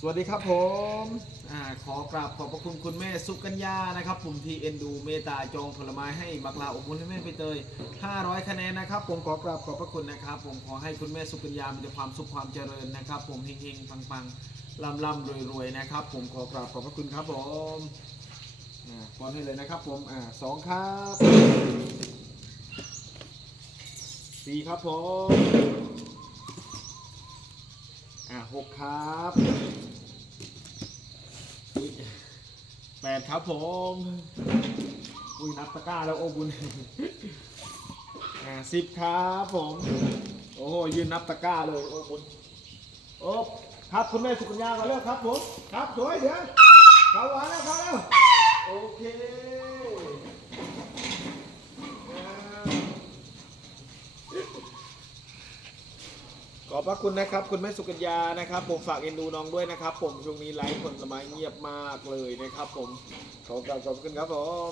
สวัสดีครับผมอาขอกราบขอบพระคุณคุณแม่สุกัญญานะครับผมทีเอ็นดูเมตตาจองผลไม้ให้บักลาอบอุ่นให้แม่ไปเตย 500 คะแนนนะครับ ผมขอกราบขอบพระคุณนะครับ ผมขอให้คุณแม่สุกัญญามีแต่ความสุขความเจริญนะครับ ผมเฮงๆปังๆร่ำร่ำรวยรวยๆนะครับ ผมขอกราบขอบพระคุณครับผมอ่าป้อนให้เลยนะครับ ผมอ่าสองครับสี่ครับผม หกครับแปดครับผม อุ้ยนับตะกร้าแล้วโอ้บุญอ่าสิบครับผม โอ้ยืนนับตะกร้าเลยโอ้บุญโอ้ครับคุณแม่สุกัญญามาแล้วครับผม ครับสวยเดี๋ยวเข้าหวานแล้วเข้าแล้วโอเคอ่า ขอบพระคุณนะครับ คุณแม่สุกัญญานะครับ ผมฝากเอ็นดูน้องด้วยนะครับ ผมช่วงนี้ไลฟ์ผลไม้เงียบมากเลยนะครับ ผมขอกราบขอบคุณครับผม